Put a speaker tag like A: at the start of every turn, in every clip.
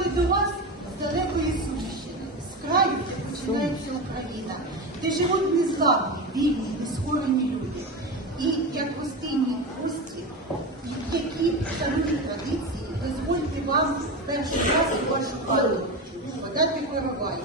A: завітали до вас з далекої Сумщини, з краю, де починається Україна, де живуть незламні, вільні, нескорені люди. І як гостинні гості, які шанують традиції, дозвольте вам перший раз у вашу пару подати коровай.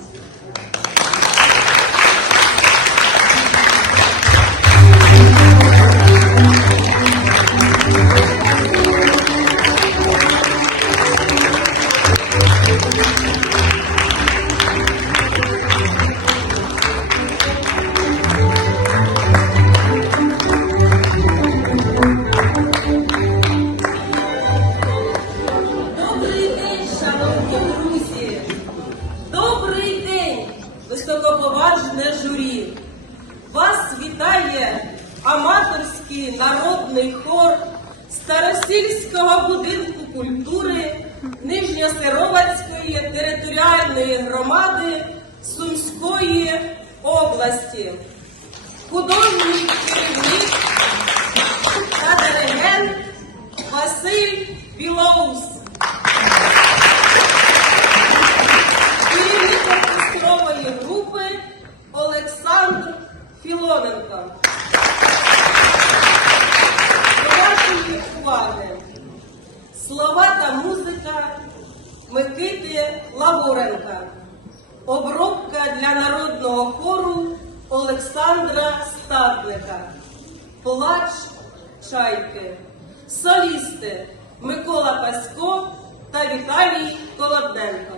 B: Вітає аматорський народний хор Старосільського будинку культури Нижньосеровацької територіальної громади Сумської області. Художній керівник та диригент Василь Білоус. Уваги. Слова та музика Микити Лавуренка. Обробка для народного хору Олександра Стадника. Плач чайки. Солісти Микола Пасько та Віталій Колодненко.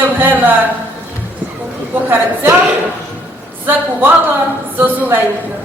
A: Євгена Кохарця закувала Зозуленька.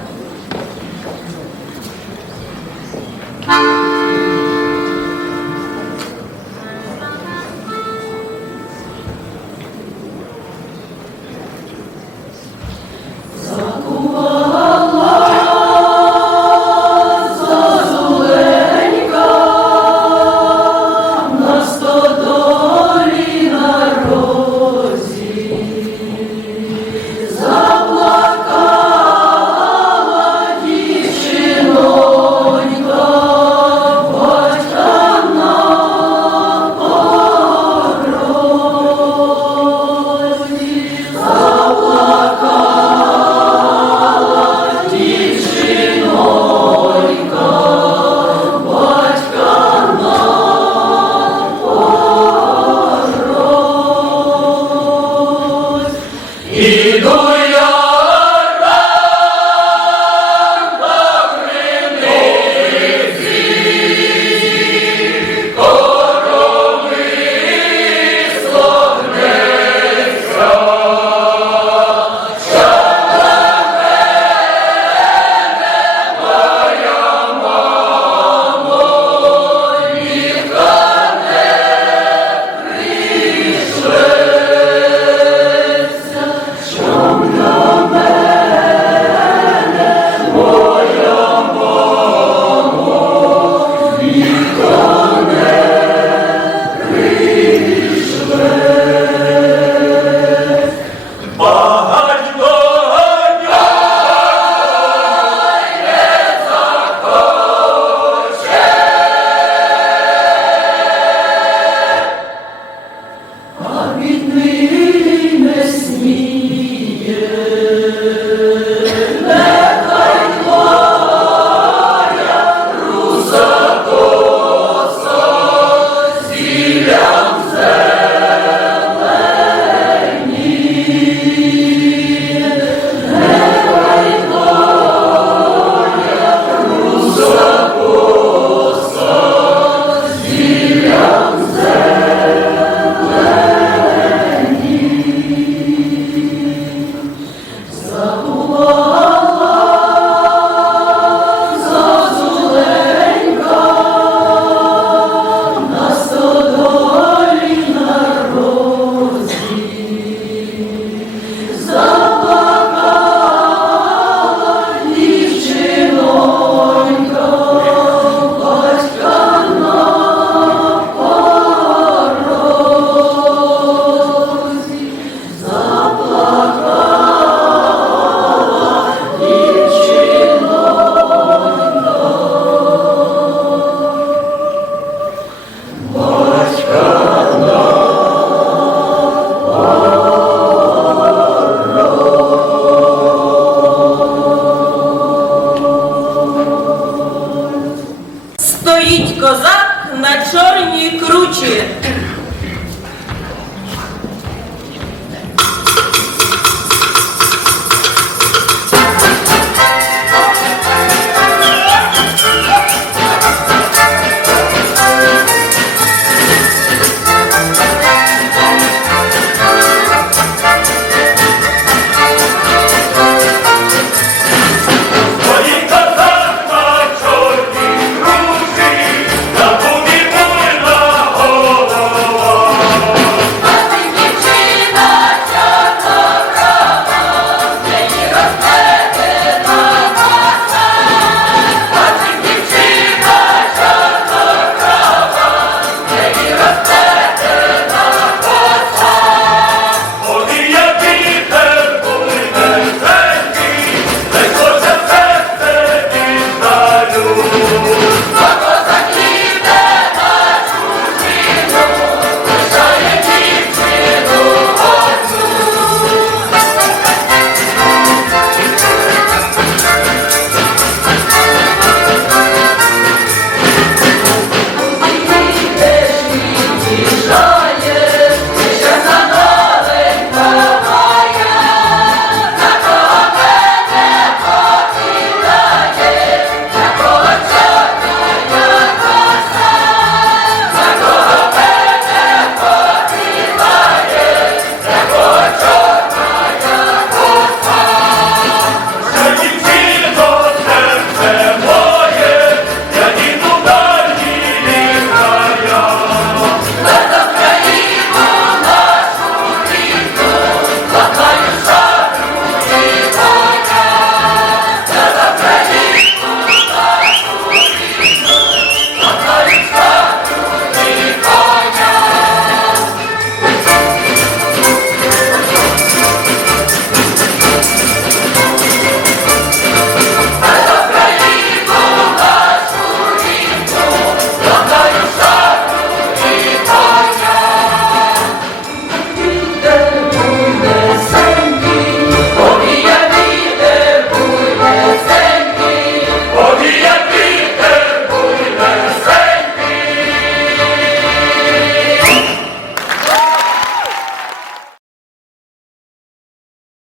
A: козак на чорній кручі.